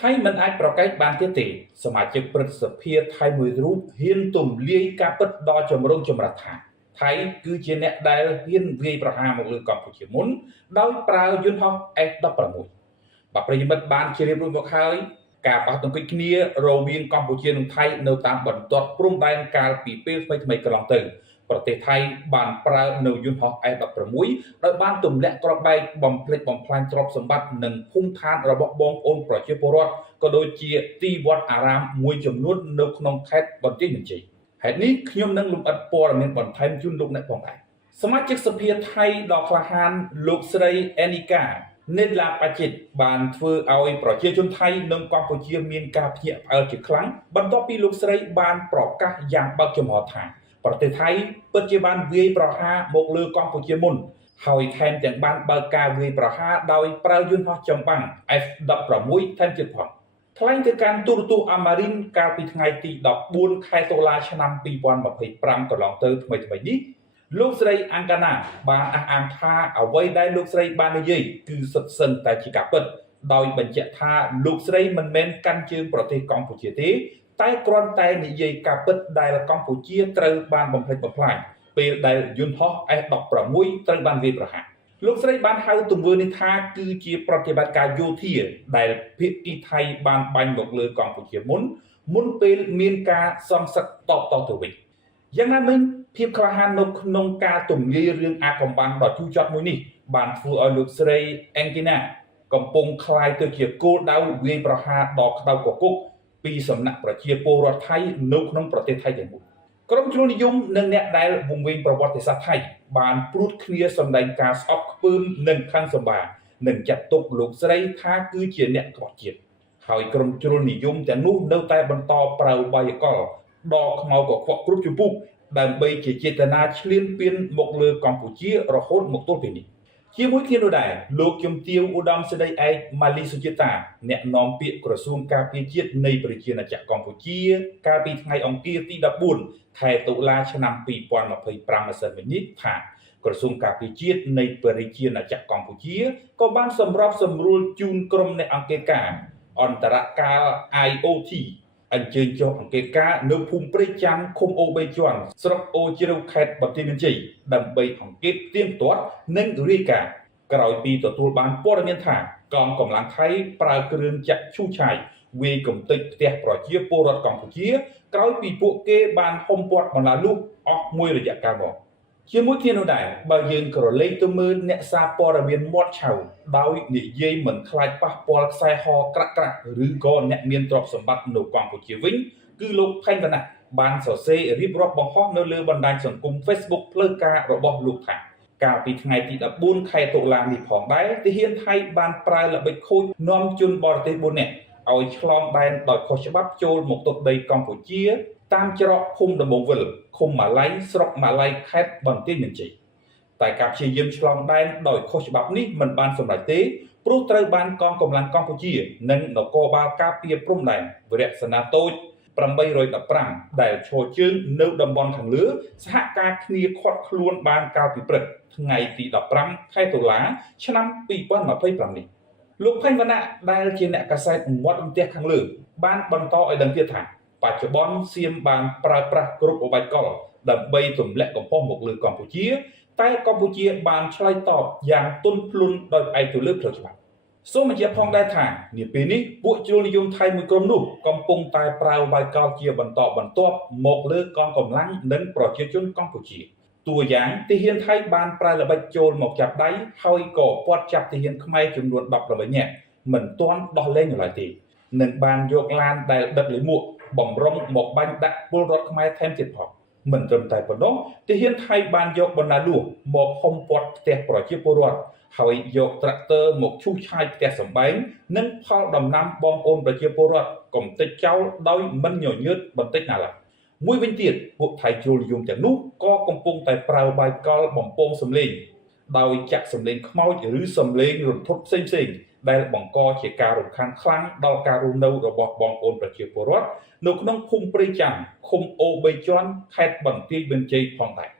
ថៃមិនអាចប្រកែកបានទៀតទេសមាជិកព្រឹទ្ធសភាថៃមួយរូបហ៊ានទំលាយការពិតដល់ចម្រូងចម្រាសថាថៃគឺជាអ្នកដែលហ៊ានវាយប្រហារមកលើកម្ពុជាមុនដោយប្រើយន្តហោះ F16 បាទប្រិយមិត្តបានជ្រាបរួចមកហើយការប៉ះទង្គិចគ្នារវាងកម្ពុជានិងថៃនៅតាមបន្ទាត់ព្រំដែនកាលពីពេលថ្មីៗកន្លងទៅប្រទេសថៃបានប្រើនៅយន្តហោះ F16 ដោយបានទម្លាក់គ្រាប់បែកបំផ្លិចបំផ្លាញទ្រព្យសម្បត្តិនិងភូមិឋានរបស់បងប្អូនប្រជាពលរដ្ឋក៏ដូចជាទីវត្តអារាមមួយចំនួននៅក្នុងខេត្តបន្ទាយមានជ័យហេតុនេះខ្ញុំនឹងលម្អិតព័ត៌មានបន្ថែមជូនលោកអ្នកផងដែរសមាជិកសភាថៃដ៏ក្លាហានលោកស្រីអេនីកានេតឡាបាជិតបានធ្វើឲ្យប្រជាជនថៃនិងកម្ពុជាមានការភ្ញាក់ផ្អើលជាខ្លាំងបន្ទាប់ពីលោកស្រីបានប្រកាសយ៉ាងបើកចំហថាប្រទេសថៃពិតជាបានវាយប្រហារមកលើកម្ពុជាមុនហើយថែមទាំងបានបើកការវាយប្រហារដោយប្រើយន្តហោះចម្បាំង F16 ថែមទៀតផងថ្លែងទៅកាន់ទូរទស្សន៍អមរិនកាលពីថ្ងៃទី14ខែតុលាឆ្នាំ2025កន្លងទៅថ្មីៗនេះលោកស្រីអង្គណាបានអះអាងថាអ្វីដែលលោកស្រីបាននិយាយគឺសុទ្ធសឹងតែជាការពិតដោយបញ្ជាក់ថាលោកស្រីមិនមែនកាន់ជើងប្រទេសកម្ពុជាទេតែគ្រាន់តែនិយាយការពិតដែលកម្ពុជាត្រូវបានបំផ្លិចបំផ្លាញពេលដែលយន្តហោះ F16 ត្រូវបានវាយប្រហារលោកស្រីបានហៅទង្វើនេះថាគឺជាប្រតិបត្តិការយោធាដែលភាគីថៃបានបាញ់មកលើកម្ពុជាមុនពេលមានការសងសឹកតបទៅវិញយ៉ាងណាមិញភាពក្លាហាននៅក្នុងការទម្លាយរឿងអាកំបាំងដ៏ជូរចត់មួយនេះបានធ្វើឲ្យលោកស្រីអេងគីណាកំពុងคล้ายទៅជាគោលដៅវាយប្រហារដ៏ក្តៅគគុកពីសំណាក់ប្រជាពលរដ្ឋថៃនៅក្នុងប្រទេសថៃទាំងមូលក្រុមជ្រុលនិយមនិងអ្នកដែលវង្វេងប្រវត្តិសាស្ត្រថៃបានព្រួតគ្នាសម្ដែងការស្អប់ខ្ពើមនិងខឹងសម្បារនិងចាត់ទុកលោកស្រីថាគឺជាអ្នកក្បត់ជាតិហើយក្រុមជ្រុលនិយមទាំងនោះនៅតែបន្តប្រើវាយកលដ៏ខ្មៅកខ្វក់គ្រប់ជំពូកដើម្បីជាចេតនាឈ្លានពានមកលើកម្ពុជារហូតមកទល់ពេលនេះជាមួយគ្នានោះដែរលោកជំទាវឧត្តមសេនីយ៍ឯកម៉ាលីសុជាតាអ្នកនាំពាក្យក្រសួងការពារជាតិនៃប្រជាណាចក្រកម្ពុជាកាលពីថ្ងៃអង្គារទី14ខែតុលាឆ្នាំ2025ម្សិលមិញនេះថាក្រសួងការពារជាតិនៃប្រជាណាចក្រកម្ពុជាក៏បានសម្របសម្រួលជូនក្រុមអ្នកអង្គការអន្តរកាល IOT អញ្ជើញចុះអង្កេតការណ៍នៅភូមិព្រៃចាំងឃុំអូ3ជាន់ស្រុកអូជ្រៅខេត្តបន្ទាយមានជ័យដើម្បីអង្កេតទៀងទាត់និងរាយការណ៍ក្រោយពីទទួលបានព័ត៌មានថាកងកម្លាំងថៃប្រើគ្រឿងចាក់ឈូសឆាយវាយកំទេចផ្ទះប្រជាពលរដ្ឋកម្ពុជាក្រោយពីពួកគេបានហុំព័ទ្ធបណ្ដាលូកអស់មួយរយៈកាលមកជាមួយគ្នានោះដែរបើយើងក្រឡេកទៅមើលអ្នកសារព័ត៌មានមាត់ឆៅដោយនិយាយមិនខ្លាចប៉ះពាល់ខ្សែហក្រាក់ឬក៏អ្នកមានទ្រព្យសម្បត្តិនៅកម្ពុជាវិញគឺលោកផែនវណ្ណៈបានសរសេររៀបរាប់បង្ហោះនៅលើបណ្ដាញសង្គម Facebook ផ្លូវការរបស់លោកថាកាលពីថ្ងៃទី14ខែតុលានេះផងដែរទាហានថៃបានប្រើល្បិចខូចនាំជនបរទេស4នាក់ឲ្យឆ្លងដែនដោយខុសច្បាប់ចូលមកទឹកដីកម្ពុជាតាមច្រកភូមិដំបងវិលឃុំម៉ាឡៃស្រុកម៉ាឡៃខេត្តបន្ទាយមានជ័យតែការព្យាយាមឆ្លងដែនដោយខុសច្បាប់នេះមិនបានសម្រេចទេព្រោះត្រូវបានកងកម្លាំងកម្ពុជានិងនគរបាលការពារព្រំដែនវរៈសេនាតូច815ដែលឈរជើងនៅតំបន់ខាងលើសហការគ្នាឃាត់ខ្លួនបានកាលពីព្រឹកថ្ងៃទី15ខែតុលាឆ្នាំ2025នេះលោកផែនវណ្ណៈដែលជាអ្នកកាសែតមាត់រន្ទះខាងលើបានបន្តឲ្យដឹងទៀតថាបច្ចុប្បន្នសៀមបានប្រើប្រាស់គ្រប់ឧបាយកលដើម្បីទម្លាក់កំហុសមកលើកម្ពុជាតែកម្ពុជាបានឆ្លើយតបយ៉ាងទន់ភ្លន់ដោយផ្អែកទៅលើផ្លូវច្បាប់សូមបញ្ជាក់ផងដែរថានាពេលនេះពួកជ្រុលនិយមថៃមួយក្រុមនោះកំពុងតែប្រើវាយកលជាបន្តបន្ទាប់មកលើកងកម្លាំងនិងប្រជាជនកម្ពុជាតួយ៉ាងទាហានថៃបានប្រើល្បិចចូលមកចាប់ដៃហើយក៏ពាត់ចាប់ទាហានខ្មែរចំនួន18នាក់មិនទាន់ដោះលែងនៅឡើយទេនិងបានយកឡានដែលដឹកលាមកបំរុងមកបាញ់ដាក់ពលរដ្ឋខ្មែរថែមទៀតផងមិនត្រឹមតែប៉ុណ្ណោះទាហានថៃបានយកបណ្ដាលួសមកហុំព័ទ្ធផ្ទះប្រជាពលរដ្ឋហើយយកត្រាក់ទ័រមកឈូសឆាយផ្ទះសម្បែងនិងផលដំណាំបងប្អូនប្រជាពលរដ្ឋកំទេចចោលដោយមិនញញើតបន្តិចណាឡើយមួយវិញទៀតពួកថៃជ្រុលនិយមទាំងនោះក៏កំពុងតែប្រើបាយកលបំពងសម្លេងដោយចាក់សម្លេងខ្មោចឬសម្លេងរន្ធត់ផ្សេងដែលបង្កជាការរំខានខ្លាំងដល់ការរស់នៅរបស់បងប្អូនប្រជាពលរដ្ឋនៅក្នុងភូមិព្រៃចាំងឃុំអូ3ជាន់ខេត្តបន្ទាយមានជ័យផងដែរ